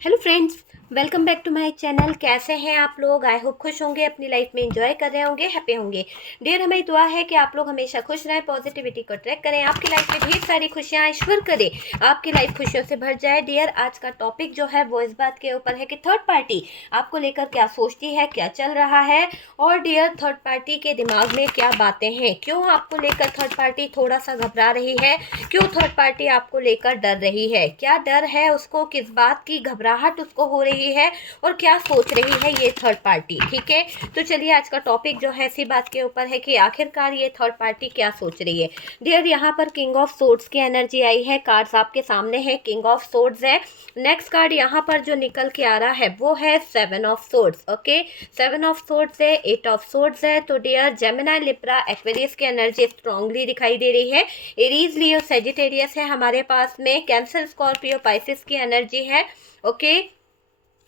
Hello friends, welcome back to my channel. कैसे हैं आप लोग? आई होप खुश होंगे, अपनी लाइफ में एंजॉय कर रहे होंगे, हैप्पी होंगे। डियर, हमें दुआ है कि आप लोग हमेशा खुश रहें, पॉजिटिविटी को ट्रैक करें, आपकी लाइफ में ढेर सारी खुशियां ईश्वर करे, आपकी लाइफ खुशियों से भर जाए। डियर, आज का टॉपिक जो है वो इस बात के ऊपर है कि थर्ड पार्टी आपको लेकर क्या सोचती है, क्या चल रहा है, और डियर थर्ड पार्टी के दिमाग में क्या बातें हैं, क्यों आपको लेकर थर्ड पार्टी थोड़ा सा घबरा रही है, क्यों थर्ड पार्टी आपको लेकर डर रही है, क्या डर है उसको, किस बात की घबराहट उसको हो रही है, और क्या सोच रही है ये थर्ड पार्टी। ठीक है, तो चलिए आज का टॉपिक जो है इसी बात के ऊपर है कि आखिरकार ये थर्ड पार्टी क्या सोच रही है। डियर, यहाँ पर किंग ऑफ सोर्ड्स की एनर्जी आई है, कार्ड्स आपके सामने है, किंग ऑफ सोर्ड्स है। नेक्स्ट कार्ड यहाँ पर जो निकल के आ रहा है वो है seven of swords. Okay, seven of swords है, एट ऑफ सोर्ड्स है। तो डियर, जेमिनी, लिब्रा, एक्वेरियस की एनर्जी स्ट्रांगली दिखाई दे रही है। एरीज, लियो, सेजिटेरियस है हमारे पास में। कैंसर, स्कॉर्पियो, पाइसिस की एनर्जी है। ओके,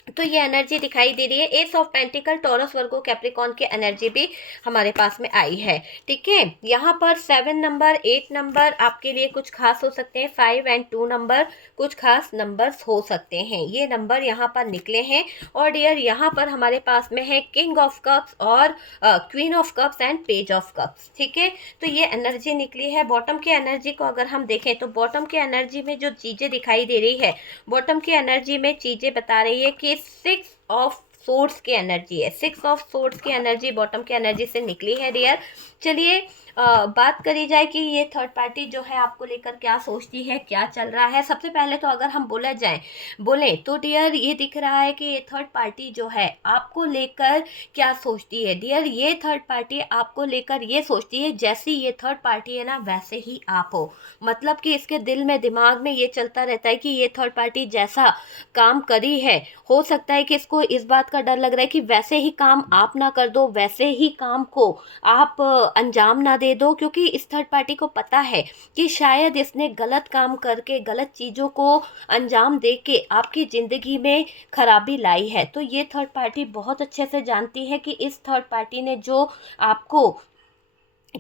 तो ये एनर्जी दिखाई दे रही है। S of pentacle, taurus, Virgo, Capricorn की एनर्जी भी हमारे पास में आई है। ठीक है, यहाँ पर 7 नंबर, 8 नंबर आपके लिए कुछ खास हो सकते हैं। 5 एंड 2 नंबर कुछ खास नंबर्स हो सकते हैं, ये नंबर यहाँ पर निकले हैं। और डियर, यहाँ पर हमारे पास में है किंग ऑफ कप्स और queen of cups and page of cups. ठीक है, तो ये एनर्जी निकली है। बॉटम की एनर्जी को अगर हम देखें तो बॉटम की एनर्जी में जो चीज़ें दिखाई दे रही है, बॉटम की एनर्जी में चीज़ें बता रही है कि 6 ऑफ सोर्ड्स की एनर्जी है। 6 ऑफ सोर्ड्स की एनर्जी बॉटम की एनर्जी से निकली है। डियर, चलिए बात करी जाए कि ये थर्ड पार्टी जो है आपको लेकर क्या सोचती है, क्या चल रहा है। सबसे पहले तो अगर हम बोले तो डियर, ये दिख रहा है कि ये थर्ड पार्टी जो है आपको लेकर क्या सोचती है। डियर, ये थर्ड पार्टी आपको लेकर ये सोचती है जैसी ये थर्ड पार्टी है ना, वैसे ही आप हो। मतलब कि इसके दिल में, दिमाग में ये चलता रहता है कि ये थर्ड पार्टी जैसा काम करी है, हो सकता है कि इसको इस बात का डर लग रहा है कि वैसे ही काम आप ना कर दो, वैसे ही काम को आप अंजाम ना दे दो, क्योंकि इस थर्ड पार्टी को पता है कि शायद इसने गलत काम करके, गलत चीज़ों को अंजाम दे के आपकी ज़िंदगी में खराबी लाई है। तो ये थर्ड पार्टी बहुत अच्छे से जानती है कि इस थर्ड पार्टी ने जो आपको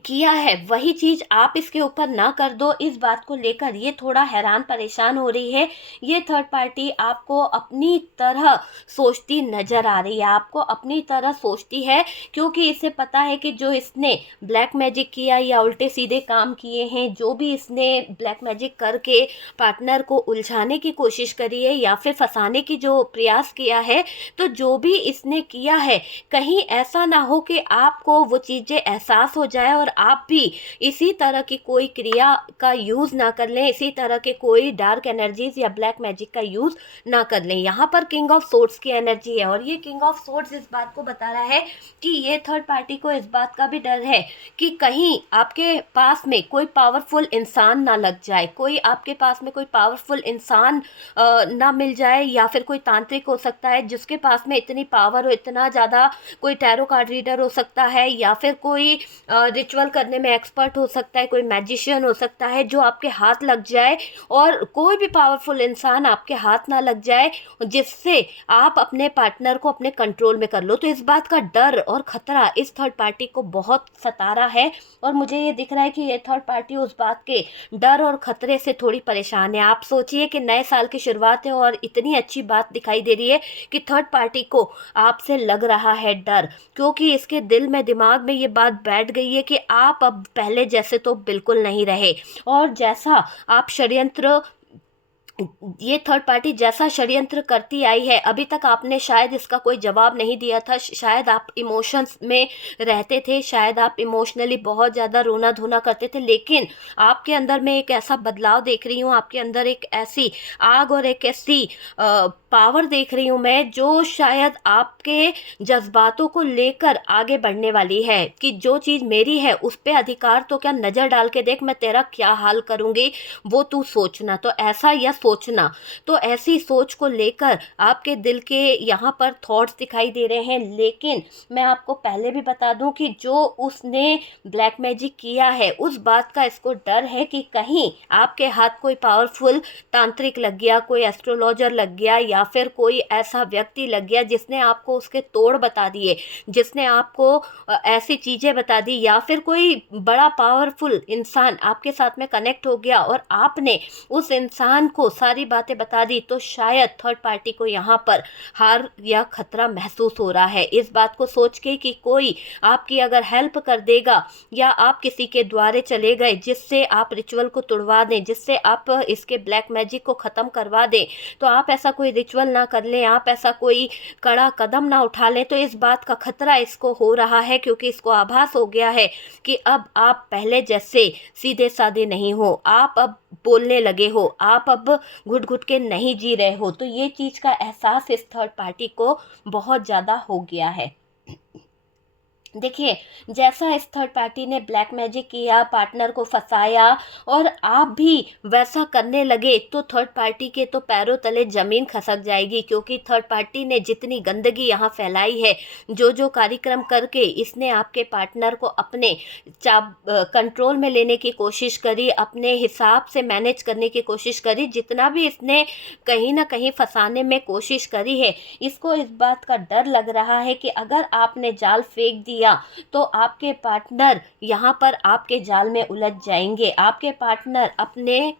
किया है वही चीज आप इसके ऊपर ना कर दो। इस बात को लेकर ये थोड़ा हैरान परेशान हो रही है। ये थर्ड पार्टी आपको अपनी तरह सोचती नजर आ रही है, आपको अपनी तरह सोचती है, क्योंकि इसे पता है कि जो इसने ब्लैक मैजिक किया या उल्टे सीधे काम किए हैं, जो भी इसने ब्लैक मैजिक करके पार्टनर को उलझाने की कोशिश करी है या फिर फंसाने की जो प्रयास किया है, तो जो भी इसने किया है, कहीं ऐसा ना हो कि आपको वो चीज़ें एहसास हो जाए और आप भी इसी तरह की कोई क्रिया का यूज़ ना कर लें, इसी तरह के कोई डार्क एनर्जीज या ब्लैक मैजिक का यूज़ ना कर लें। यहाँ पर किंग ऑफ सोर्ड्स की एनर्जी है, और ये किंग ऑफ सोर्ड्स इस बात को बता रहा है कि ये थर्ड पार्टी को इस बात का भी डर है कि कहीं आपके पास में कोई पावरफुल इंसान ना लग जाए, कोई आपके पास में कोई पावरफुल इंसान ना मिल जाए, या फिर कोई तांत्रिक हो सकता है जिसके पास में इतनी पावर हो, इतना ज़्यादा, कोई टैरो कार्ड रीडर हो सकता है, या फिर कोई रिचुअल करने में एक्सपर्ट हो सकता है, कोई मैजिशियन हो सकता है, जो आपके हाथ लग जाए, और कोई भी पावरफुल इंसान आपके हाथ ना लग जाए जिससे आप अपने पार्टनर को अपने कंट्रोल में कर लो। तो इस बात का डर और खतरा इस थर्ड पार्टी को बहुत सता रहा है, और मुझे ये दिख रहा है कि ये थर्ड पार्टी उस बात के डर और खतरे से थोड़ी परेशान है। आप सोचिए कि नए साल की शुरुआत है और इतनी अच्छी बात दिखाई दे रही है कि थर्ड पार्टी को आपसे लग रहा है डर, क्योंकि इसके दिल में, दिमाग में ये बात बैठ गई है कि आप अब पहले जैसे तो बिल्कुल नहीं रहे, और जैसा आप षड्यंत्र, ये थर्ड पार्टी जैसा षड्यंत्र करती आई है, अभी तक आपने शायद इसका कोई जवाब नहीं दिया था, शायद आप इमोशंस में रहते थे, शायद आप इमोशनली बहुत ज़्यादा रोना धोना करते थे, लेकिन आपके अंदर में एक ऐसा बदलाव देख रही हूँ, आपके अंदर एक ऐसी आग और एक ऐसी पावर देख रही हूँ मैं, जो शायद आपके जज्बातों को लेकर आगे बढ़ने वाली है कि जो चीज़ मेरी है उस पर अधिकार तो क्या, नज़र डाल के देख, मैं तेरा क्या हाल करूँगी वो तू सोचना। तो ऐसा या सोचना, तो ऐसी सोच को लेकर आपके दिल के यहाँ पर थॉट्स दिखाई दे रहे हैं। लेकिन मैं आपको पहले भी बता दूं कि जो उसने ब्लैक मैजिक किया है, उस बात का इसको डर है कि कहीं आपके हाथ कोई पावरफुल तांत्रिक लग गया, कोई एस्ट्रोलॉजर लग गया, या या फिर कोई ऐसा व्यक्ति लग गया जिसने आपको उसके तोड़ बता दिए, जिसने आपको ऐसी चीज़ें बता दी, या फिर कोई बड़ा पावरफुल इंसान आपके साथ में कनेक्ट हो गया और आपने उस इंसान को सारी बातें बता दी, तो शायद थर्ड पार्टी को यहाँ पर हार या खतरा महसूस हो रहा है। इस बात को सोच के कि कोई आपकी अगर हेल्प कर देगा या आप किसी के द्वारे चले गए जिससे आप रिचुअल को तोड़वा दें, जिससे आप इसके ब्लैक मैजिक को ख़त्म करवा दें, तो आप ऐसा कोई रिचुअल ना कर लें, आप ऐसा कोई कड़ा कदम ना उठा लें, तो इस बात का खतरा इसको हो रहा है, क्योंकि इसको आभास हो गया है कि अब आप पहले जैसे सीधे साधे नहीं हो, आप अब बोलने लगे हो, आप अब घुट घुट के नहीं जी रहे हो। तो ये चीज़ का एहसास इस थर्ड पार्टी को बहुत ज़्यादा हो गया है। देखिए, जैसा इस थर्ड पार्टी ने ब्लैक मैजिक किया, पार्टनर को फंसाया, और आप भी वैसा करने लगे, तो थर्ड पार्टी के तो पैरों तले ज़मीन खसक जाएगी, क्योंकि थर्ड पार्टी ने जितनी गंदगी यहाँ फैलाई है, जो जो कार्यक्रम करके इसने आपके पार्टनर को अपने कंट्रोल में लेने की कोशिश करी, अपने हिसाब से मैनेज करने की कोशिश करी, जितना भी इसने कहीं ना कहीं फंसाने में कोशिश करी है, इसको इस बात का डर लग रहा है कि अगर आपने जाल फेंक दिया तो आपके पार्टनर यहाँ पर आपके जाल में उलझ जाएंगे। आपके पार्टनर अपने,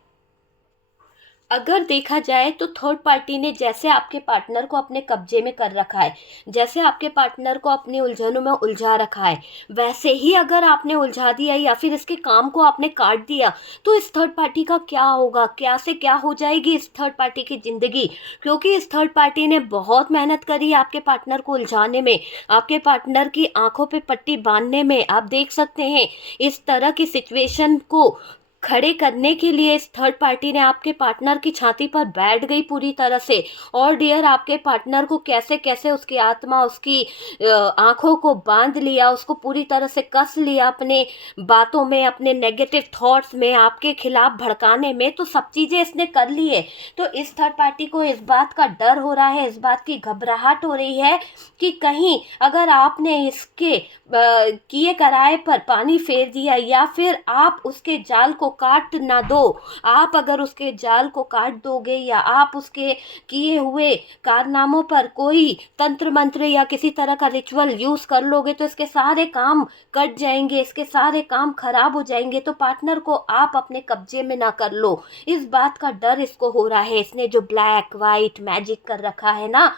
अगर देखा जाए तो थर्ड पार्टी ने जैसे आपके पार्टनर को अपने कब्जे में कर रखा है, जैसे आपके पार्टनर को अपनी उलझनों में उलझा रखा है, वैसे ही अगर आपने उलझा दिया या फिर इसके काम को आपने काट दिया, तो इस थर्ड पार्टी का क्या होगा, क्या से क्या हो जाएगी इस थर्ड पार्टी की ज़िंदगी। क्योंकि इस थर्ड पार्टी ने बहुत मेहनत करी आपके पार्टनर को उलझाने में, आपके पार्टनर की आंखों पे पट्टी बांधने में। आप देख सकते हैं इस तरह की सिचुएशन को खड़े करने के लिए इस थर्ड पार्टी ने आपके पार्टनर की छाती पर बैठ गई पूरी तरह से, और डियर आपके पार्टनर को कैसे कैसे उसकी आत्मा, उसकी आंखों को बांध लिया, उसको पूरी तरह से कस लिया अपने बातों में, अपने नेगेटिव थॉट्स में, आपके खिलाफ भड़काने में। तो सब चीज़ें इसने कर ली है। तो इस थर्ड पार्टी को इस बात का डर हो रहा है, इस बात की घबराहट हो रही है कि कहीं अगर आपने इसके किए कराए पर पानी फेर दिया, या फिर आप उसके जाल को काट ना दो, आप अगर उसके जाल को काट दोगे या आप उसके किए हुए कारनामों पर कोई तंत्र मंत्र या किसी तरह का रिचुअल यूज़ कर लोगे, तो इसके सारे काम कट जाएंगे, इसके सारे काम खराब हो जाएंगे। तो पार्टनर को आप अपने कब्जे में ना कर लो, इस बात का डर इसको हो रहा है। इसने जो ब्लैक वाइट मैजिक कर रखा है ना,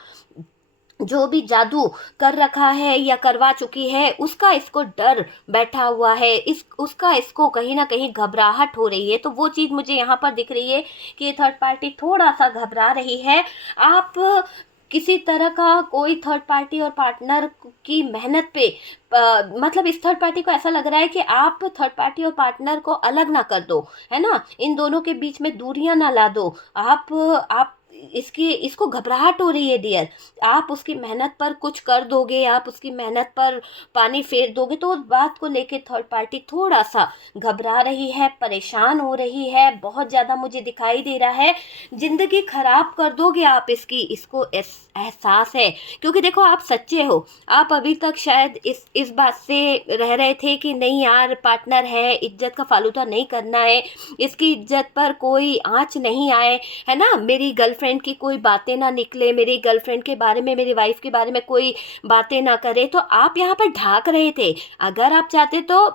जो भी जादू कर रखा है या करवा चुकी है, उसका इसको डर बैठा हुआ है, उसका इसको कहीं ना कहीं घबराहट हो रही है। तो वो चीज़ मुझे यहाँ पर दिख रही है कि ये थर्ड पार्टी थोड़ा सा घबरा रही है। आप किसी तरह का कोई थर्ड पार्टी और पार्टनर की मेहनत पे मतलब इस थर्ड पार्टी को ऐसा लग रहा है कि आप थर्ड पार्टी और पार्टनर को अलग ना कर दो, है ना, इन दोनों के बीच में दूरियां ना ला दो। आप इसको घबराहट हो रही है डियर। आप उसकी मेहनत पर कुछ कर दोगे, आप उसकी मेहनत पर पानी फेर दोगे, तो उस बात को लेके थर्ड पार्टी थोड़ा सा घबरा रही है, परेशान हो रही है, बहुत ज़्यादा मुझे दिखाई दे रहा है। ज़िंदगी खराब कर दोगे आप इसकी, इसको एहसास है। क्योंकि देखो, आप सच्चे हो, आप अभी तक शायद इस बात से रह रहे थे कि नहीं यार, पार्टनर है, इज्जत का फालूदा नहीं करना है, इसकी इज्जत पर कोई आँच नहीं आए, है ना, मेरी गर्लफ्रेंड की कोई बातें ना निकले, मेरी गर्लफ्रेंड के बारे में, मेरी वाइफ के बारे में कोई बातें ना करे। तो आप यहाँ पर ढाक रहे थे। अगर आप चाहते तो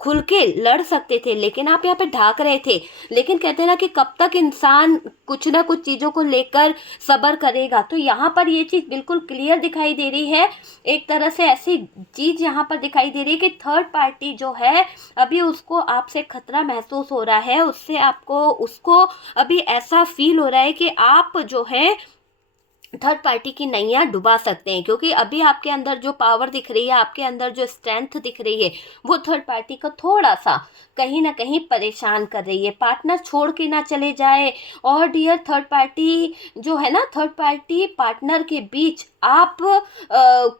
खुल के लड़ सकते थे, लेकिन आप यहाँ पे ढाक रहे थे। लेकिन कहते हैं ना कि कब तक इंसान कुछ ना कुछ चीज़ों को लेकर सब्र करेगा। तो यहाँ पर ये चीज़ बिल्कुल क्लियर दिखाई दे रही है। एक तरह से ऐसी चीज़ यहाँ पर दिखाई दे रही है कि थर्ड पार्टी जो है, अभी उसको आपसे खतरा महसूस हो रहा है, उसको अभी ऐसा फील हो रहा है कि आप जो है थर्ड पार्टी की नैया डुबा सकते हैं। क्योंकि अभी आपके अंदर जो पावर दिख रही है, आपके अंदर जो स्ट्रेंथ दिख रही है, वो थर्ड पार्टी को थोड़ा सा कहीं ना कहीं परेशान कर रही है। पार्टनर छोड़ के ना चले जाए। और डियर थर्ड पार्टी जो है ना, थर्ड पार्टी पार्टनर के बीच आप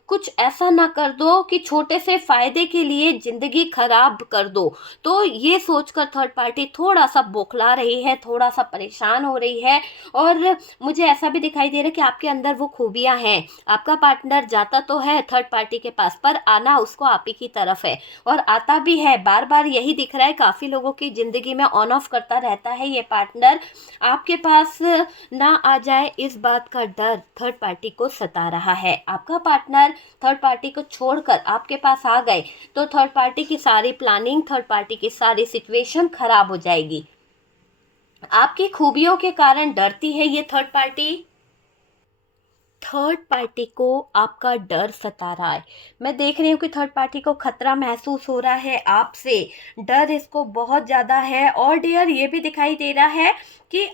कुछ ऐसा ना कर दो कि छोटे से फायदे के लिए ज़िंदगी खराब कर दो। तो ये सोचकर थर्ड पार्टी थोड़ा सा बौखला रही है, थोड़ा सा परेशान हो रही है। और मुझे ऐसा भी दिखाई दे रहा है कि आपके अंदर वो खूबियाँ हैं। आपका पार्टनर जाता तो है थर्ड पार्टी के पास, पर आना उसको आप ही की तरफ है और आता भी है। बार बार यही दिख रहा है, काफ़ी लोगों की ज़िंदगी में ऑन ऑफ करता रहता है ये पार्टनर। आपके पास ना आ जाए इस बात का डर थर्ड पार्टी को सता रहा है। आपका पार्टनर थर्ड पार्टी को छोड़कर आपके पास आ गए तो थर्ड पार्टी की सारी प्लानिंग, थर्ड पार्टी की सारी सिचुएशन खराब हो जाएगी। आपकी खूबियों के कारण डरती है ये थर्ड पार्टी। थर्ड पार्टी को आपका डर सता रहा है। मैं देख रही हूँ कि थर्ड पार्टी को खतरा महसूस हो रहा है आपसे, डर इसको बहुत ज़्यादा है। और डियर ये भी दिखाई दे रहा है कि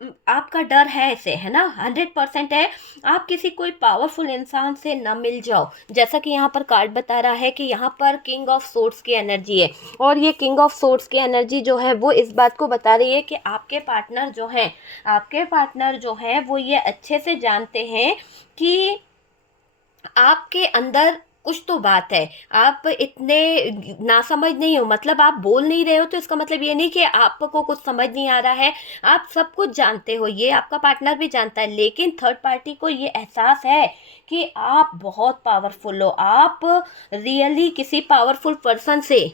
आपका डर है ऐसे, है ना, 100% है। आप किसी कोई पावरफुल इंसान से न मिल जाओ, जैसा कि यहाँ पर कार्ड बता रहा है कि यहाँ पर किंग ऑफ सोर्ड्स की एनर्जी है। और ये किंग ऑफ सोर्ड्स की एनर्जी जो है वो इस बात को बता रही है कि आपके पार्टनर जो है वो ये अच्छे से जानते हैं कि आपके अंदर कुछ तो बात है। आप इतने नासमझ नहीं हो, मतलब आप बोल नहीं रहे हो तो इसका मतलब ये नहीं कि आपको कुछ समझ नहीं आ रहा है। आप सब कुछ जानते हो, ये आपका पार्टनर भी जानता है, लेकिन थर्ड पार्टी को ये एहसास है कि आप बहुत पावरफुल हो। आप रियली किसी पावरफुल पर्सन से,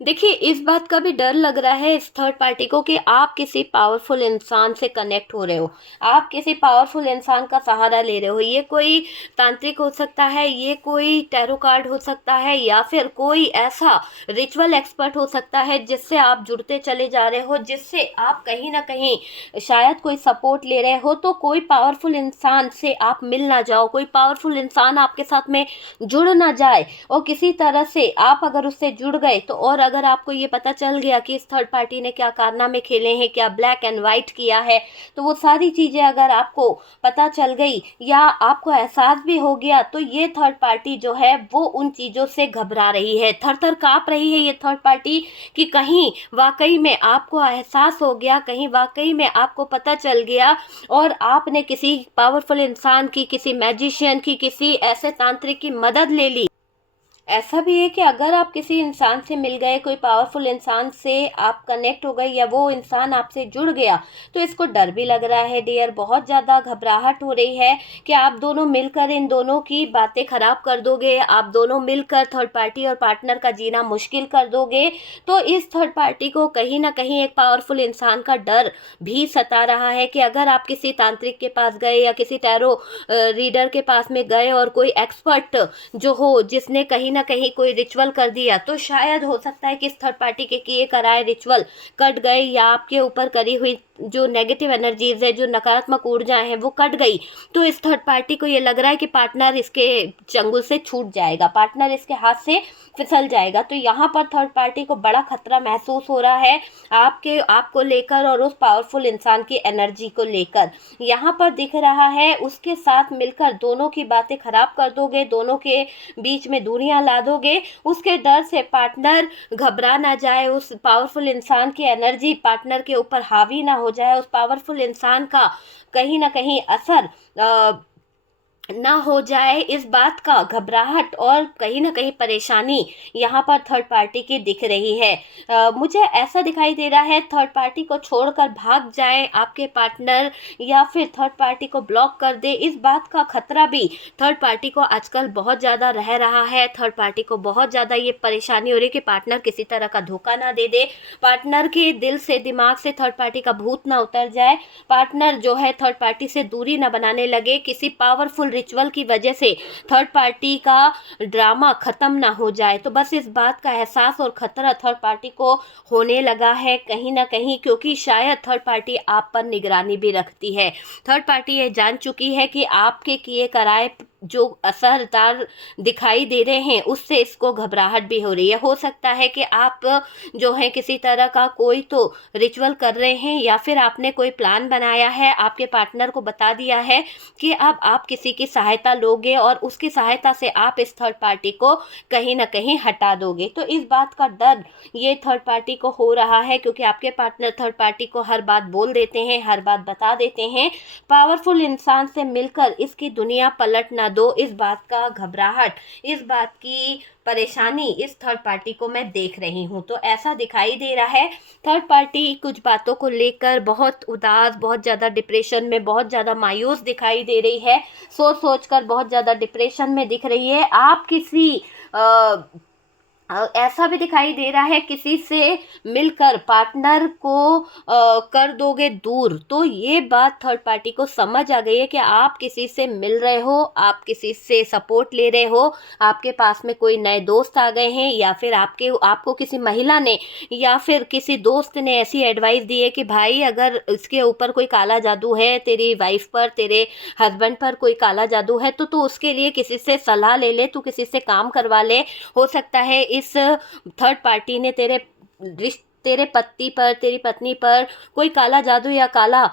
देखिए इस बात का भी डर लग रहा है इस थर्ड पार्टी को कि आप किसी पावरफुल इंसान से कनेक्ट हो रहे हो, आप किसी पावरफुल इंसान का सहारा ले रहे हो। ये कोई तांत्रिक हो सकता है, ये कोई टैरो कार्ड हो सकता है, या फिर कोई ऐसा रिचुअल एक्सपर्ट हो सकता है जिससे आप जुड़ते चले जा रहे हो, जिससे आप कहीं ना कहीं शायद कोई सपोर्ट ले रहे हो। तो कोई पावरफुल इंसान से आप मिल ना जाओ, कोई पावरफुल इंसान आपके साथ में जुड़ ना जाए, और किसी तरह से आप अगर उससे जुड़ गए तो, और अगर आपको ये पता चल गया कि इस थर्ड पार्टी ने क्या कारनामे खेले हैं, क्या ब्लैक एंड वाइट किया है, तो वो सारी चीज़ें अगर आपको पता चल गई या आपको एहसास भी हो गया, तो ये थर्ड पार्टी जो है वो उन चीज़ों से घबरा रही है, थर थर काँप रही है ये थर्ड पार्टी कि कहीं वाकई में आपको एहसास हो गया, कहीं वाकई में आपको पता चल गया और आपने किसी पावरफुल इंसान की, किसी मैजिशियन की, किसी ऐसे तांत्रिक की मदद ले ली। ऐसा भी है कि अगर आप किसी इंसान से मिल गए, कोई पावरफुल इंसान से आप कनेक्ट हो गए या वो इंसान आपसे जुड़ गया, तो इसको डर भी लग रहा है डियर, बहुत ज़्यादा घबराहट हो रही है कि आप दोनों मिलकर इन दोनों की बातें ख़राब कर दोगे, आप दोनों मिलकर थर्ड पार्टी और पार्टनर का जीना मुश्किल कर दोगे। तो इस थर्ड पार्टी को कहीं ना कहीं एक पावरफुल इंसान का डर भी सता रहा है कि अगर आप किसी तांत्रिक के पास गए या किसी टैरो रीडर के पास में गए और कोई एक्सपर्ट जो हो जिसने कहीं ना कहीं कोई रिचुअल कर दिया, तो शायद हो सकता है कि इस थर्ड पार्टी के किए कराए रिचुअल कट गए या आपके ऊपर करी हुई जो नेगेटिव एनर्जीज है, जो नकारात्मक ऊर्जाएं हैं वो कट गई। तो इस थर्ड पार्टी को ये लग रहा है कि पार्टनर इसके चंगुल से छूट जाएगा, पार्टनर इसके हाथ से फिसल जाएगा। तो यहाँ पर थर्ड पार्टी को बड़ा खतरा महसूस हो रहा है आपको लेकर और उस पावरफुल इंसान की एनर्जी को लेकर। यहाँ पर दिख रहा है उसके साथ मिलकर दोनों की बातें खराब कर दोगे, दोनों के बीच में दूरियां ला दोगे, उसके डर से पार्टनर घबरा ना जाए, उस पावरफुल इंसान की एनर्जी पार्टनर के ऊपर हावी ना हो जाए, उस पावरफुल इंसान का कहीं ना कहीं असर ना हो जाए, इस बात का घबराहट और कहीं ना कहीं परेशानी यहाँ पर थर्ड पार्टी की दिख रही है। मुझे ऐसा दिखाई दे रहा है थर्ड पार्टी को छोड़कर भाग जाए आपके पार्टनर, या फिर थर्ड पार्टी को ब्लॉक कर दे, इस बात का खतरा भी थर्ड पार्टी को आजकल बहुत ज़्यादा रह रहा है। थर्ड पार्टी को बहुत ज़्यादा ये परेशानी हो रही है कि पार्टनर किसी तरह का धोखा ना दे दे, पार्टनर के दिल से, दिमाग से थर्ड पार्टी का भूत ना उतर जाए, पार्टनर जो है थर्ड पार्टी से दूरी ना बनाने लगे, किसी पावरफुल रिचुअल की वजह से थर्ड पार्टी का ड्रामा खत्म ना हो जाए। तो बस इस बात का एहसास और खतरा थर्ड पार्टी को होने लगा है कहीं ना कहीं, क्योंकि शायद थर्ड पार्टी आप पर निगरानी भी रखती है। थर्ड पार्टी ये जान चुकी है कि आपके किए कराए जो असरदार दिखाई दे रहे हैं उससे इसको घबराहट भी हो रही है। हो सकता है कि आप जो है किसी तरह का कोई तो रिचुअल कर रहे हैं, या फिर आपने कोई प्लान बनाया है, आपके पार्टनर को बता दिया है कि अब आप किसी की सहायता लोगे और उसकी सहायता से आप इस थर्ड पार्टी को कहीं ना कहीं हटा दोगे। तो इस बात का डर ये थर्ड पार्टी को हो रहा है, क्योंकि आपके पार्टनर थर्ड पार्टी को हर बात बोल देते हैं, हर बात बता देते हैं। पावरफुल इंसान से मिलकर इसकी दुनिया पलट ना दो, इस बात का घबराहट, इस बात की परेशानी इस थर्ड पार्टी को मैं देख रही हूँ। तो ऐसा दिखाई दे रहा है थर्ड पार्टी कुछ बातों को लेकर बहुत उदास, बहुत ज़्यादा डिप्रेशन में, बहुत ज़्यादा मायूस दिखाई दे रही है, सोच सोच कर बहुत ज़्यादा डिप्रेशन में दिख रही है। आप किसी ऐसा भी दिखाई दे रहा है किसी से मिलकर पार्टनर को कर दोगे दूर। तो ये बात थर्ड पार्टी को समझ आ गई है कि आप किसी से मिल रहे हो, आप किसी से सपोर्ट ले रहे हो, आपके पास में कोई नए दोस्त आ गए हैं, या फिर आपको किसी महिला ने या फिर किसी दोस्त ने ऐसी एडवाइस दी है कि भाई अगर इसके ऊपर कोई काला जादू है, तेरी वाइफ पर, तेरे हस्बैंड पर कोई काला जादू है, तो तू उसके लिए किसी से सलाह ले ले, तू किसी से काम करवा ले। हो सकता है इस थर्ड पार्टी ने तेरे पति पर, तेरी पत्नी पर कोई काला जादू या काला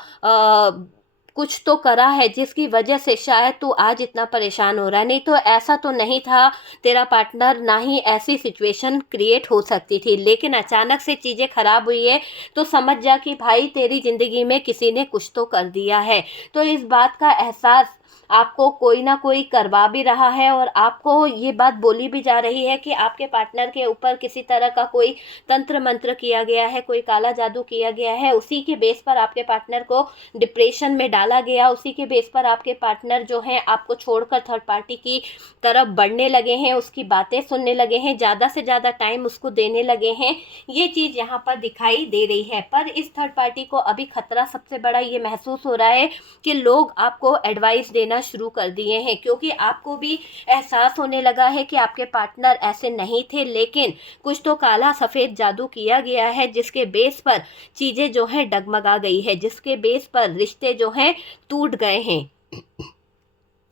कुछ तो करा है, जिसकी वजह से शायद तू आज इतना परेशान हो रहा है। नहीं तो ऐसा तो नहीं था तेरा पार्टनर, ना ही ऐसी सिचुएशन क्रिएट हो सकती थी, लेकिन अचानक से चीज़ें खराब हुई है तो समझ जा कि भाई तेरी ज़िंदगी में किसी ने कुछ तो कर दिया है। तो इस बात का एहसास आपको कोई ना कोई करवा भी रहा है, और आपको ये बात बोली भी जा रही है कि आपके पार्टनर के ऊपर किसी तरह का कोई तंत्र मंत्र किया गया है, कोई काला जादू किया गया है। उसी के बेस पर आपके पार्टनर को डिप्रेशन में डाला गया, उसी के बेस पर आपके पार्टनर जो हैं आपको छोड़कर थर्ड पार्टी की तरफ बढ़ने लगे हैं, उसकी बातें सुनने लगे हैं, ज़्यादा से ज़्यादा टाइम उसको देने लगे हैं। ये चीज़ यहाँ पर दिखाई दे रही है। पर इस थर्ड पार्टी को अभी खतरा सबसे बड़ा ये महसूस हो रहा है कि लोग आपको एडवाइस देना शुरू कर दिए हैं, क्योंकि आपको भी एहसास होने लगा है कि आपके पार्टनर ऐसे नहीं थे, लेकिन कुछ तो काला सफ़ेद जादू किया गया है, जिसके बेस पर चीज़ें जो हैं डगमगा गई है, जिसके बेस पर रिश्ते जो हैं टूट गए हैं।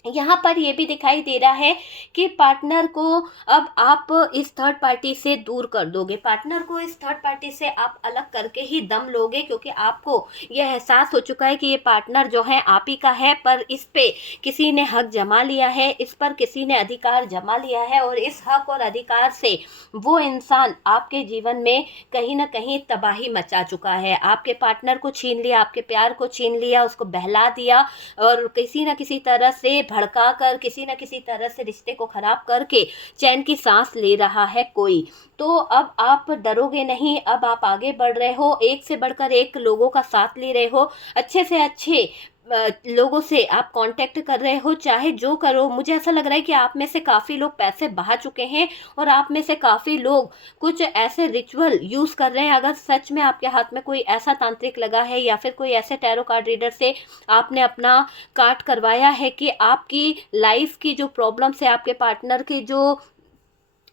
यहाँ पर यह भी दिखाई दे रहा है कि पार्टनर को अब आप इस थर्ड पार्टी से दूर कर दोगे, पार्टनर को इस थर्ड पार्टी से आप अलग करके ही दम लोगे, क्योंकि आपको यह एहसास हो चुका है कि ये पार्टनर जो है आप ही का है, पर इस पे किसी ने हक जमा लिया है, इस पर किसी ने अधिकार जमा लिया है, और इस हक और अधिकार से वो इंसान आपके जीवन में कहीं ना कहीं तबाही मचा चुका है। आपके पार्टनर को छीन लिया, आपके प्यार को छीन लिया, उसको बहला दिया, और किसी न किसी तरह से भड़का कर, किसी न किसी तरह से रिश्ते को खराब करके चैन की सांस ले रहा है कोई। तो अब आप डरोगे नहीं, अब आप आगे बढ़ रहे हो, एक से बढ़कर एक लोगों का साथ ले रहे हो, अच्छे से अच्छे लोगों से आप कांटेक्ट कर रहे हो, चाहे जो करो। मुझे ऐसा लग रहा है कि आप में से काफ़ी लोग पैसे बहा चुके हैं, और आप में से काफ़ी लोग कुछ ऐसे रिचुअल यूज़ कर रहे हैं। अगर सच में आपके हाथ में कोई ऐसा तांत्रिक लगा है, या फिर कोई ऐसे टैरो कार्ड रीडर से आपने अपना कार्ड करवाया है कि आपकी लाइफ की जो प्रॉब्लम्स है, आपके पार्टनर की जो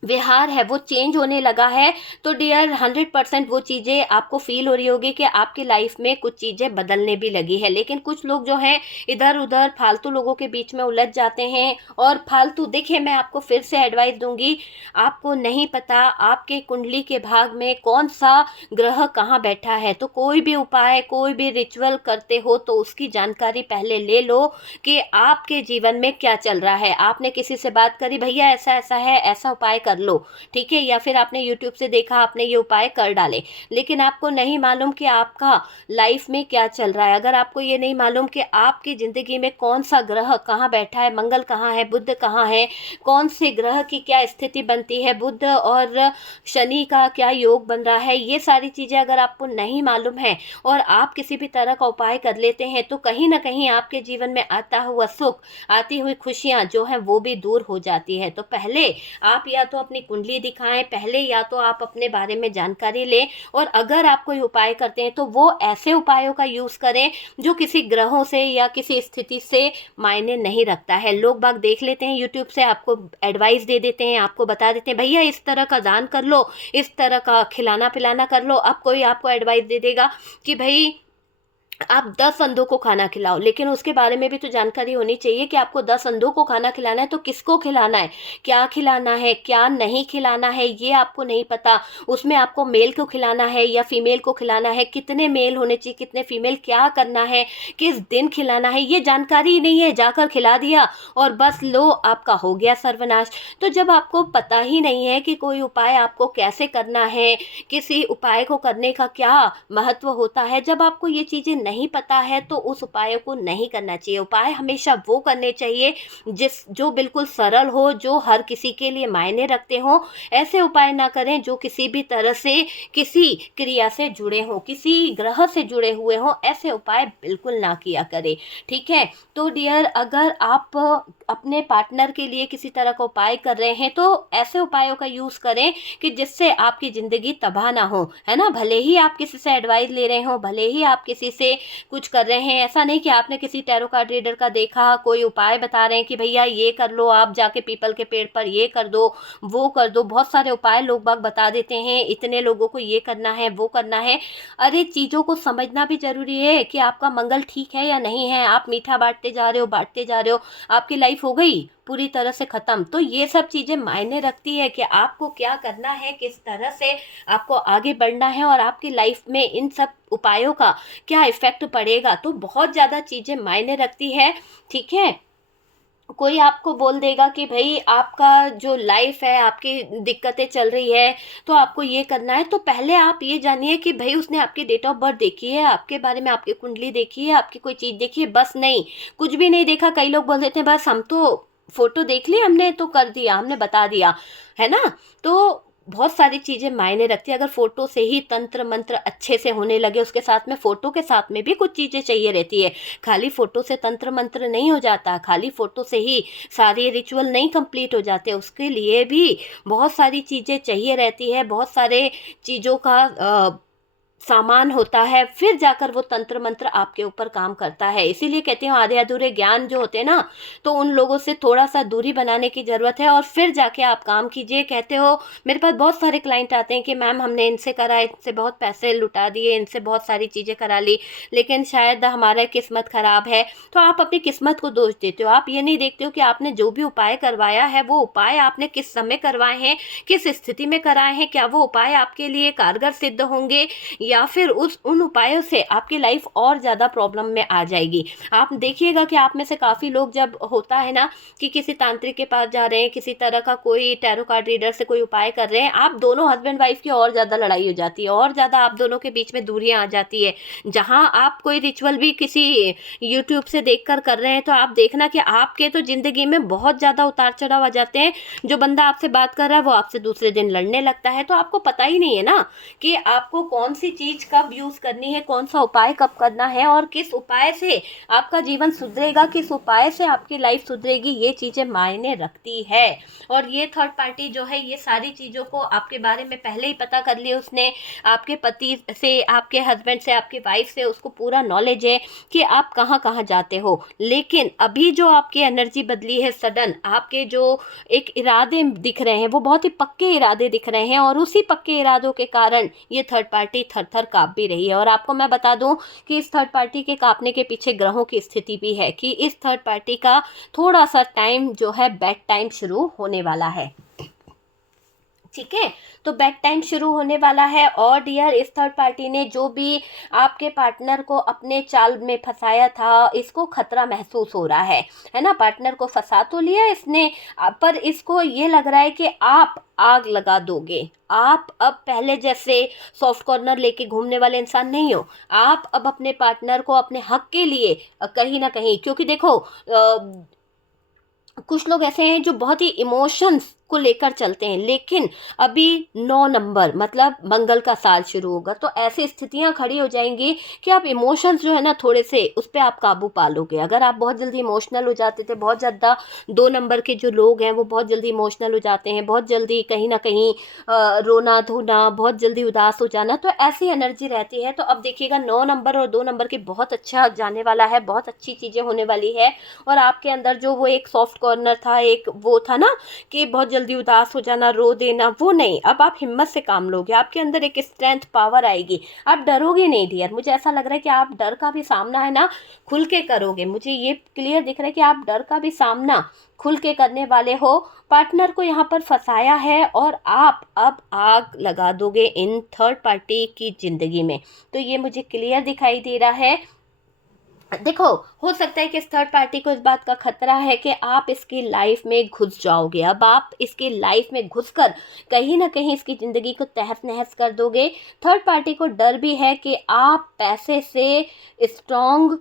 व्यवहार है वो चेंज होने लगा है, तो डियर 100% वो चीज़ें आपको फील हो रही होगी कि आपकी लाइफ में कुछ चीज़ें बदलने भी लगी है। लेकिन कुछ लोग जो हैं इधर उधर फालतू लोगों के बीच में उलझ जाते हैं, और फालतू, देखिए मैं आपको फिर से एडवाइस दूंगी, आपको नहीं पता आपके कुंडली के भाग में कौन सा ग्रह कहाँ बैठा है, तो कोई भी उपाय, कोई भी रिचुअल करते हो तो उसकी जानकारी पहले ले लो कि आपके जीवन में क्या चल रहा है। आपने किसी से बात करी, भैया ऐसा ऐसा है, ऐसा उपाय कर लो, ठीक है, या फिर आपने YouTube से देखा, आपने ये उपाय कर डाले, लेकिन आपको नहीं मालूम कि आपका लाइफ में क्या चल रहा है। अगर आपको ये नहीं मालूम कि आपकी ज़िंदगी में कौन सा ग्रह कहाँ बैठा है, मंगल कहाँ है, बुध कहाँ है, कौन से ग्रह की क्या स्थिति बनती है, बुध और शनि का क्या योग बन रहा है, ये सारी चीज़ें अगर आपको नहीं मालूम है और आप किसी भी तरह का उपाय कर लेते हैं, तो कहीं ना कहीं आपके जीवन में आता हुआ सुख, आती हुई खुशियाँ जो हैं वो भी दूर हो जाती है। तो पहले आप या तो अपनी कुंडली दिखाएं, पहले या तो आप अपने बारे में जानकारी लें, और अगर आप कोई उपाय करते हैं तो वो ऐसे उपायों का यूज़ करें जो किसी ग्रहों से या किसी स्थिति से मायने नहीं रखता है। लोग बाग देख लेते हैं यूट्यूब से, आपको एडवाइस दे देते हैं, आपको बता देते हैं भैया इस तरह का दान कर लो, इस तरह का खिलाना पिलाना कर लो। अब कोई आपको एडवाइस दे देगा कि भाई आप 10 अंधों को खाना खिलाओ, लेकिन उसके बारे में भी तो जानकारी होनी चाहिए कि आपको 10 अंधों को खाना खिलाना है तो किसको खिलाना है, क्या खिलाना है, क्या नहीं खिलाना है, ये आपको नहीं पता। उसमें आपको मेल को खिलाना है या फीमेल को खिलाना है, कितने मेल होने चाहिए, कितने फीमेल, क्या करना है, किस दिन खिलाना है, ये जानकारी ही नहीं है। जाकर खिला दिया और बस लो, आपका हो गया सर्वनाश। तो जब आपको पता ही नहीं है कि कोई उपाय आपको कैसे करना है, किसी उपाय को करने का क्या महत्व होता है, जब आपको ये चीज़ें नहीं पता है तो उस उपायों को नहीं करना चाहिए। उपाय हमेशा वो करने चाहिए जो बिल्कुल सरल हो, जो हर किसी के लिए मायने रखते हों। ऐसे उपाय ना करें जो किसी भी तरह से किसी क्रिया से जुड़े हों, किसी ग्रह से जुड़े हुए हों। ऐसे उपाय बिल्कुल ना किया करें, ठीक है। तो डियर, अगर आप अपने पार्टनर के लिए किसी तरह का उपाय कर रहे हैं तो ऐसे उपायों का यूज़ करें कि जिससे आपकी ज़िंदगी तबाह ना हो, है ना। भले ही आप किसी से एडवाइस ले रहे हो, भले ही आप किसी से कुछ कर रहे हैं, ऐसा नहीं कि आपने किसी टैरो कार्ड रीडर का देखा, कोई उपाय बता रहे हैं कि भैया ये कर लो, आप जाके पीपल के पेड़ पर ये कर दो, वो कर दो। बहुत सारे उपाय लोग बाग बता देते हैं, इतने लोगों को ये करना है, वो करना है। अरे चीज़ों को समझना भी ज़रूरी है कि आपका मंगल ठीक है या नहीं है। आप मीठा बांटते जा रहे हो, बांटते जा रहे हो, आपकी लाइफ हो गई पूरी तरह से ख़त्म। तो ये सब चीज़ें मायने रखती है कि आपको क्या करना है, किस तरह से आपको आगे बढ़ना है और आपकी लाइफ में इन सब उपायों का क्या इफ़ेक्ट पड़ेगा। तो बहुत ज़्यादा चीज़ें मायने रखती है, ठीक है। कोई आपको बोल देगा कि भाई आपका जो लाइफ है, आपकी दिक्कतें चल रही है तो आपको ये करना है, तो पहले आप ये जानिए कि भाई उसने आपकी डेट ऑफ बर्थ देखी है, आपके बारे में आपकी कुंडली देखी है, आपकी कोई चीज़ देखी है। बस नहीं, कुछ भी नहीं देखा। कई लोग बोल देते हैं बस हम तो फोटो देख ली हमने तो कर दिया, हमने बता दिया, है ना। तो बहुत सारी चीज़ें मायने रखती है। अगर फ़ोटो से ही तंत्र मंत्र अच्छे से होने लगे, उसके साथ में फ़ोटो के साथ में भी कुछ चीज़ें चाहिए रहती है। खाली फ़ोटो से तंत्र मंत्र नहीं हो जाता, खाली फ़ोटो से ही सारे रिचुअल नहीं कंप्लीट हो जाते। उसके लिए भी बहुत सारी चीज़ें चाहिए रहती है, बहुत सारे चीज़ों का सामान होता है, फिर जाकर वो तंत्र मंत्र आपके ऊपर काम करता है। इसीलिए कहती हूँ आधे अधूरे ज्ञान जो होते हैं ना, तो उन लोगों से थोड़ा सा दूरी बनाने की ज़रूरत है और फिर जाके आप काम कीजिए। कहते हो, मेरे पास बहुत सारे क्लाइंट आते हैं कि मैम हमने इनसे करा, इनसे बहुत पैसे लुटा दिए, इनसे बहुत सारी चीज़ें करा ली, लेकिन शायद हमारा किस्मत ख़राब है। तो आप अपनी किस्मत को दोष देते हो। आप ये नहीं देखते हो कि आपने जो भी उपाय करवाया है, वो उपाय आपने किस समय करवाए हैं, किस स्थिति में कराए हैं, क्या वो उपाय आपके लिए कारगर सिद्ध होंगे या फिर उन उपायों से आपकी लाइफ और ज़्यादा प्रॉब्लम में आ जाएगी। आप देखिएगा कि आप में से काफ़ी लोग जब होता है ना कि किसी तांत्रिक के पास जा रहे हैं, किसी तरह का कोई टैरो कार्ड रीडर से कोई उपाय कर रहे हैं, आप दोनों हस्बैंड वाइफ की और ज़्यादा लड़ाई हो जाती है, और ज़्यादा आप दोनों के बीच में दूरियां आ जाती है। जहाँ आप कोई रिचुअल भी किसी यूट्यूब से देख कर रहे हैं तो आप देखना कि आपके तो ज़िंदगी में बहुत ज़्यादा उतार चढ़ाव आ जाते हैं। जो बंदा आपसे बात कर रहा है वो आपसे दूसरे दिन लड़ने लगता है। तो आपको पता ही नहीं है ना कि आपको कौन सी चीज़ कब यूज़ करनी है, कौन सा उपाय कब करना है और किस उपाय से आपका जीवन सुधरेगा, किस उपाय से आपकी लाइफ सुधरेगी। ये चीज़ें मायने रखती है। और ये थर्ड पार्टी जो है, ये सारी चीज़ों को आपके बारे में पहले ही पता कर लिया उसने, आपके पति से, आपके हस्बैंड से, आपकी वाइफ से उसको पूरा नॉलेज है कि आप कहाँ कहाँ जाते हो। लेकिन अभी जो आपकी एनर्जी बदली है, सडन आपके जो एक इरादे दिख रहे हैं वो बहुत ही पक्के इरादे दिख रहे हैं, और उसी पक्के इरादों के कारण ये थर्ड पार्टी थर थर काँप भी रही है। और आपको मैं बता दूं कि इस थर्ड पार्टी के कांपने के पीछे ग्रहों की स्थिति भी है कि इस थर्ड पार्टी का थोड़ा सा टाइम जो है बैड टाइम शुरू होने वाला है, ठीक है। तो बैड टाइम शुरू होने वाला है। और डियर, इस थर्ड पार्टी ने जो भी आपके पार्टनर को अपने चाल में फंसाया था, इसको खतरा महसूस हो रहा है ना। पार्टनर को फंसा तो लिया इसने, पर इसको ये लग रहा है कि आप आग लगा दोगे। आप अब पहले जैसे सॉफ्ट कॉर्नर लेके घूमने वाले इंसान नहीं हो। आप अब अपने पार्टनर को अपने हक के लिए कहीं ना कहीं, क्योंकि देखो कुछ लोग ऐसे हैं जो बहुत ही इमोशंस को लेकर चलते हैं, लेकिन अभी 9 नंबर मतलब मंगल का साल शुरू होगा तो ऐसी स्थितियां खड़ी हो जाएंगी कि आप इमोशंस जो है ना, थोड़े से उस पर आप काबू पा लोगे। अगर आप बहुत जल्दी इमोशनल हो जाते थे, बहुत ज़्यादा 2 नंबर के जो लोग हैं वो बहुत जल्दी इमोशनल हो जाते हैं, बहुत जल्दी कहीं ना कहीं रोना धोना, बहुत जल्दी उदास हो जाना, तो ऐसी एनर्जी रहती है। तो अब देखिएगा 9 नंबर और 2 नंबर के बहुत अच्छा जाने वाला है, बहुत अच्छी चीज़ें होने वाली है। और आपके अंदर जो वो एक सॉफ्ट कॉर्नर था, एक वो था ना कि बहुत जल्दी उदास हो जाना, रो देना, वो नहीं। अब आप हिम्मत से काम लोगे, आपके अंदर एक स्ट्रेंथ पावर आएगी, आप डरोगे नहीं डियर। मुझे ऐसा लग रहा है कि आप डर का भी सामना है ना खुल के करोगे। मुझे ये क्लियर दिख रहा है कि आप डर का भी सामना खुल के करने वाले हो। पार्टनर को यहाँ पर फंसाया है और आप अब आग लगा दोगे इन थर्ड पार्टी की ज़िंदगी में। तो ये मुझे क्लियर दिखाई दे रहा है। देखो, हो सकता है कि इस थर्ड पार्टी को इस बात का खतरा है कि आप इसकी लाइफ में घुस जाओगे। अब आप इसकी लाइफ में घुसकर कहीं ना कहीं इसकी ज़िंदगी को तहस नहस कर दोगे। थर्ड पार्टी को डर भी है कि आप पैसे से स्ट्रॉन्ग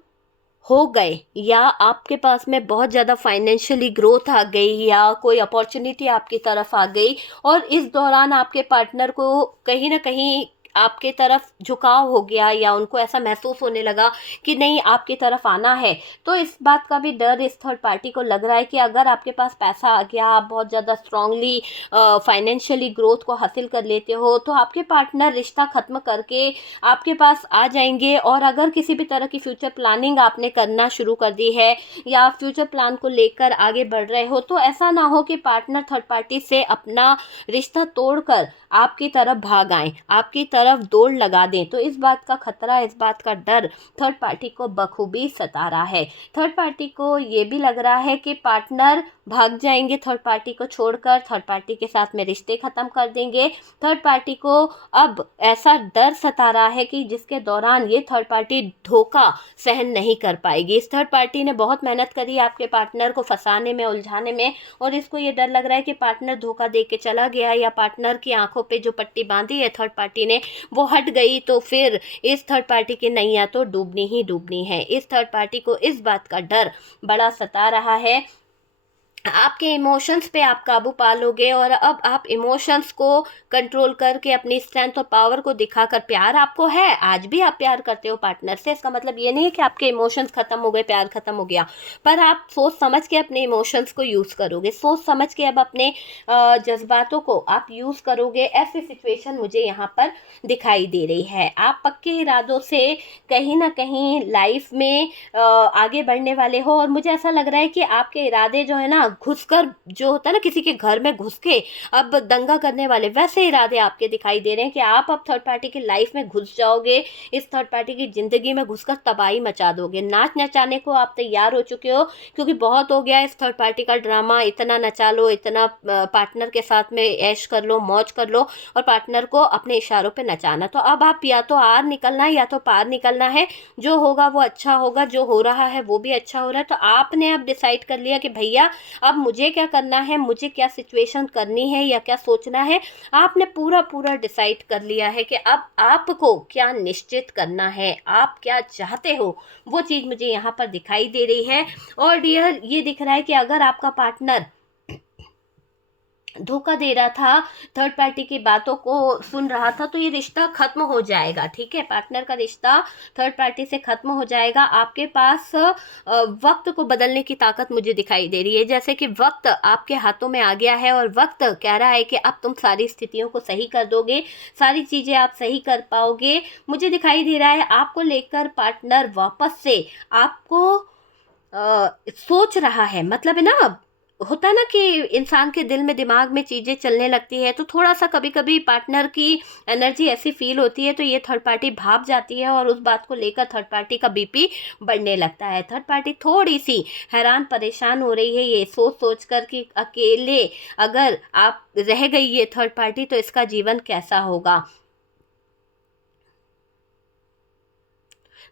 हो गए, या आपके पास में बहुत ज़्यादा फाइनेंशियली ग्रोथ आ गई, या कोई अपॉर्चुनिटी आपकी तरफ आ गई, और इस दौरान आपके पार्टनर को कहीं ना कहीं आपके तरफ झुकाव हो गया, या उनको ऐसा महसूस होने लगा कि नहीं आपकी तरफ आना है। तो इस बात का भी डर इस थर्ड पार्टी को लग रहा है कि अगर आपके पास पैसा आ गया, आप बहुत ज़्यादा स्ट्रांगली फाइनेंशियली ग्रोथ को हासिल कर लेते हो, तो आपके पार्टनर रिश्ता ख़त्म करके आपके पास आ जाएंगे। और अगर किसी भी तरह की फ्यूचर प्लानिंग आपने करना शुरू कर दी है, या फ्यूचर प्लान को लेकर आगे बढ़ रहे हो, तो ऐसा ना हो कि पार्टनर थर्ड पार्टी से अपना रिश्ता तोड़कर आपकी तरफ भाग आए, आपकी तरफ दौड़ लगा दें। तो इस बात का खतरा, इस बात का डर थर्ड पार्टी को बखूबी सता रहा है। थर्ड पार्टी को ये भी लग रहा है कि पार्टनर भाग जाएंगे थर्ड पार्टी को छोड़कर, थर्ड पार्टी के साथ में रिश्ते ख़त्म कर देंगे। थर्ड पार्टी को अब ऐसा डर सता रहा है कि जिसके दौरान ये थर्ड पार्टी धोखा सहन नहीं कर पाएगी। इस थर्ड पार्टी ने बहुत मेहनत करी आपके पार्टनर को फंसाने में, उलझाने में, और इसको ये डर लग रहा है कि पार्टनर धोखा दे के चला गया, या पार्टनर की आंखों पे जो पट्टी बांधी है थर्ड पार्टी ने वो हट गई, तो फिर इस थर्ड पार्टी की नैया तो डूबनी ही डूबनी है। इस थर्ड पार्टी को इस बात का डर बड़ा सता रहा है। आपके इमोशंस पे आप काबू पा लोगे, और अब आप इमोशंस को कंट्रोल करके अपनी स्ट्रेंथ और पावर को दिखाकर, प्यार आपको है, आज भी आप प्यार करते हो पार्टनर से, इसका मतलब ये नहीं है कि आपके इमोशंस खत्म हो गए, प्यार खत्म हो गया, पर आप सोच समझ के अपने इमोशंस को यूज़ करोगे, सोच समझ के अब अपने जज्बातों को आप यूज़ करोगे। ऐसी सिचुएशन मुझे यहाँ पर दिखाई दे रही है। आप पक्के इरादों से कहीं ना कहीं लाइफ में आगे बढ़ने वाले हो, और मुझे ऐसा लग रहा है कि आपके इरादे जो है ना, घुसकर, जो होता है ना किसी के घर में घुस के अब दंगा करने वाले, वैसे इरादे आपके दिखाई दे रहे हैं कि आप अब थर्ड पार्टी की लाइफ में घुस जाओगे, इस थर्ड पार्टी की ज़िंदगी में घुसकर तबाही मचा दोगे। नाच नचाने को आप तैयार हो चुके हो, क्योंकि बहुत हो गया इस थर्ड पार्टी का ड्रामा, इतना नचा लो, इतना पार्टनर के साथ में ऐश कर लो, मौज कर लो, और पार्टनर को अपने इशारों पे नचाना। तो अब आप या तो आर निकलना है या तो पार निकलना है, जो होगा वो अच्छा होगा, जो हो रहा है वो भी अच्छा हो रहा है। तो आपने अब डिसाइड कर लिया कि भैया अब मुझे क्या करना है, मुझे क्या सिचुएशन करनी है या क्या सोचना है। आपने पूरा पूरा डिसाइड कर लिया है कि अब आपको क्या निश्चित करना है, आप क्या चाहते हो, वो चीज़ मुझे यहाँ पर दिखाई दे रही है। और डियर, ये दिख रहा है कि अगर आपका पार्टनर धोखा दे रहा था, थर्ड पार्टी की बातों को सुन रहा था, तो ये रिश्ता खत्म हो जाएगा। ठीक है, पार्टनर का रिश्ता थर्ड पार्टी से खत्म हो जाएगा। आपके पास वक्त को बदलने की ताकत मुझे दिखाई दे रही है, जैसे कि वक्त आपके हाथों में आ गया है, और वक्त कह रहा है कि अब तुम सारी स्थितियों को सही कर दोगे, सारी चीज़ें आप सही कर पाओगे। मुझे दिखाई दे रहा है आपको लेकर पार्टनर वापस से आपको सोच रहा है, मतलब है ना, होता है ना कि इंसान के दिल में, दिमाग में चीज़ें चलने लगती है, तो थोड़ा सा कभी कभी पार्टनर की एनर्जी ऐसी फील होती है, तो ये थर्ड पार्टी भाप जाती है, और उस बात को लेकर थर्ड पार्टी का बीपी बढ़ने लगता है। थर्ड पार्टी थोड़ी सी हैरान परेशान हो रही है, ये सोच सोच कर कि अकेले अगर आप रह गई ये थर्ड पार्टी तो इसका जीवन कैसा होगा।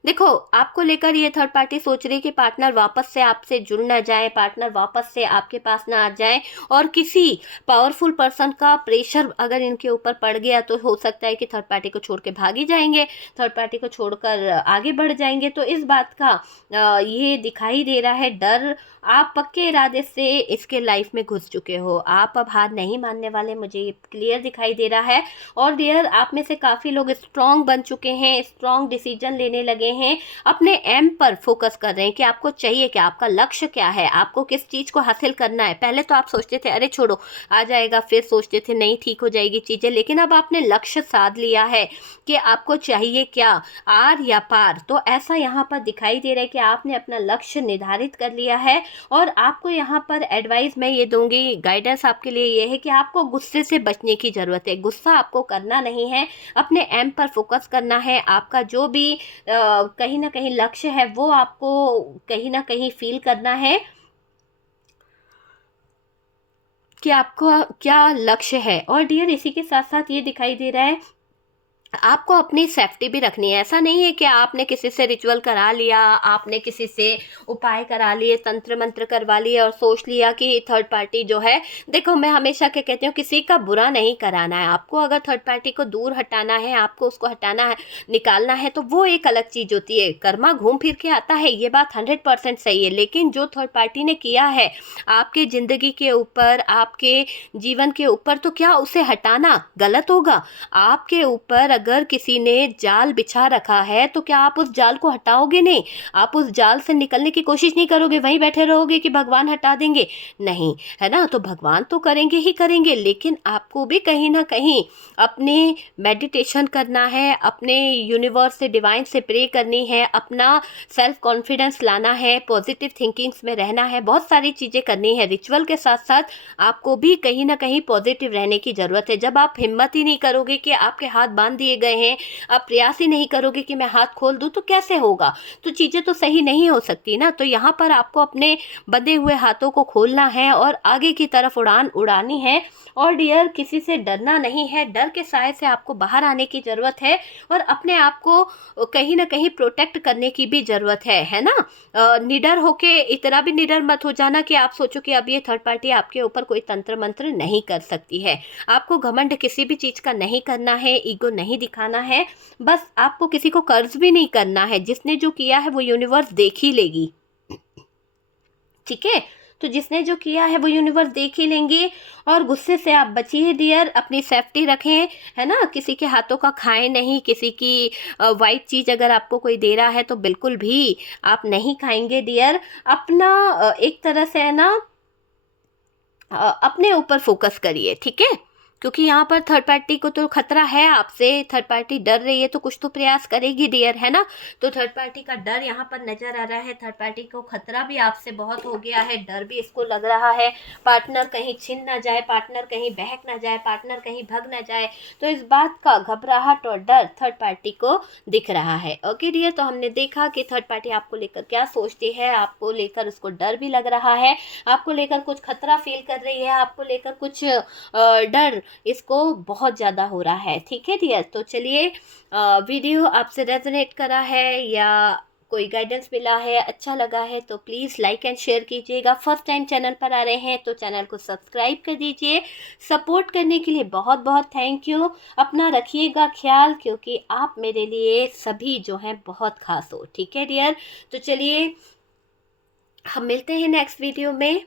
देखो, आपको लेकर ये थर्ड पार्टी सोच रही है कि पार्टनर वापस से आपसे जुड़ ना जाए, पार्टनर वापस से आपके पास ना आ जाए, और किसी पावरफुल पर्सन का प्रेशर अगर इनके ऊपर पड़ गया तो हो सकता है कि थर्ड पार्टी को छोड़ के भाग ही जाएंगे, थर्ड पार्टी को छोड़कर आगे बढ़ जाएंगे। तो इस बात का ये दिखाई दे रहा है डर। आप पक्के इरादे से इसके लाइफ में घुस चुके हो, आप अब हार नहीं मानने वाले, मुझे ये क्लियर दिखाई दे रहा है। और डियर, आप में से काफ़ी लोग स्ट्रॉन्ग बन चुके हैं, स्ट्रॉन्ग डिसीजन लेने लगे हैं, अपने एम पर फोकस कर रहे हैं कि आपको चाहिए क्या, आपका लक्ष्य क्या है, आपको किस चीज़ को हासिल करना है। पहले तो आप सोचते थे अरे छोड़ो आ जाएगा, फिर सोचते थे नहीं ठीक हो जाएगी चीज़ें, लेकिन अब आपने लक्ष्य साध लिया है कि आपको चाहिए क्या, आर या पार। तो ऐसा यहाँ पर दिखाई दे रहा है कि आपने अपना लक्ष्य निर्धारित कर लिया है। और आपको यहाँ पर एडवाइस मैं ये दूंगी, गाइडेंस आपके लिए ये है कि आपको गुस्से से बचने की ज़रूरत है। गुस्सा आपको करना नहीं है, अपने एम पर फोकस करना है। आपका जो भी कहीं ना कहीं लक्ष्य है वो आपको कहीं ना कहीं फील करना है कि आपको क्या लक्ष्य है। और डियर, इसी के साथ साथ ये दिखाई दे रहा है आपको अपनी सेफ्टी भी रखनी है। ऐसा नहीं है कि आपने किसी से रिचुअल करा लिया, आपने किसी से उपाय करा लिए, तंत्र मंत्र करवा लिए और सोच लिया कि थर्ड पार्टी जो है, देखो मैं हमेशा क्या कहती हूँ, किसी का बुरा नहीं कराना है आपको। अगर थर्ड पार्टी को दूर हटाना है, आपको उसको हटाना है, निकालना है, तो वो एक अलग चीज़ होती है। कर्मा घूम फिर के आता है, ये बात 100% सही है। लेकिन जो थर्ड पार्टी ने किया है आपके ज़िंदगी के ऊपर, आपके जीवन के ऊपर, तो क्या उसे हटाना गलत होगा? आपके ऊपर अगर किसी ने जाल बिछा रखा है तो क्या आप उस जाल को हटाओगे? नहीं। आप उस जाल से निकलने की कोशिश नहीं करोगे, वहीं बैठे रहोगे कि भगवान हटा देंगे, नहीं, है ना? तो भगवान तो करेंगे ही करेंगे, लेकिन आपको भी कहीं ना कहीं अपने मेडिटेशन करना है, अपने यूनिवर्स से, डिवाइन से प्रे करनी है, अपना सेल्फ कॉन्फिडेंस लाना है, पॉजिटिव थिंकिंग्स में रहना है, बहुत सारी चीज़ें करनी है। रिचुअल के साथ साथ आपको भी कहीं ना कहीं पॉजिटिव रहने की ज़रूरत है। जब आप हिम्मत ही नहीं करोगे कि आपके हाथ बांध दिए गए हैं, आप प्रयास ही नहीं करोगे कि मैं हाथ खोल दूं, तो कैसे होगा? तो चीज़ें तो सही नहीं हो सकती ना। तो यहाँ पर आपको अपने बंधे हुए हाथों को खोलना है और आगे की तरफ उड़ान उड़ानी है। और डियर, किसी से डरना नहीं है, डर के साए से आपको बाहर आने की ज़रूरत है और अपने आप को कहीं ना कहीं प्रोटेक्ट करने की भी ज़रूरत है ना? निडर होके इतना भी निडर मत हो जाना कि आप सोचो कि अब ये थर्ड पार्टी आपके ऊपर कोई तंत्र मंत्र नहीं कर सकती है। आपको घमंड किसी भी चीज़ का नहीं करना है, ईगो नहीं दिखाना है। बस आपको किसी को कर्ज भी नहीं करना है। जिसने जो किया है वो यूनिवर्स देख ही लेगी, ठीक है? तो जिसने जो किया है वो यूनिवर्स देख ही लेंगे। और गुस्से से आप बचिए डियर, अपनी सेफ्टी रखें, है ना? किसी के हाथों का खाएं नहीं। किसी की वाइट चीज़ अगर आपको कोई दे रहा है तो बिल्कुल भी आप नहीं खाएंगे डियर। अपना एक तरह से है ना, अपने ऊपर फोकस करिए, ठीक है? क्योंकि यहाँ पर थर्ड पार्टी को तो खतरा है आपसे, थर्ड पार्टी डर रही है तो कुछ तो प्रयास करेगी डियर, है ना? तो थर्ड पार्टी का डर यहाँ पर नजर आ रहा है। थर्ड पार्टी को खतरा भी आपसे बहुत हो गया है, डर भी इसको लग रहा है। पार्टनर कहीं छिन ना जाए, पार्टनर कहीं बहक ना जाए, पार्टनर कहीं भग ना जाए, तो इस बात का घबराहट और डर थर्ड पार्टी को दिख रहा है। ओके डियर, तो हमने देखा कि थर्ड पार्टी आपको लेकर क्या सोचती है। आपको लेकर उसको डर भी लग रहा है, आपको लेकर कुछ खतरा फील कर रही है, आपको लेकर कुछ डर इसको बहुत ज़्यादा हो रहा है, ठीक है डियर? तो चलिए, वीडियो आपसे रेजोनेट करा है या कोई गाइडेंस मिला है, अच्छा लगा है, तो प्लीज़ लाइक एंड शेयर कीजिएगा। फर्स्ट टाइम चैनल पर आ रहे हैं तो चैनल को सब्सक्राइब कर दीजिए। सपोर्ट करने के लिए बहुत बहुत थैंक यू। अपना रखिएगा ख्याल, क्योंकि आप मेरे लिए सभी जो हैं बहुत खास हो, ठीक है डियर? तो चलिए, हम मिलते हैं नेक्स्ट वीडियो में।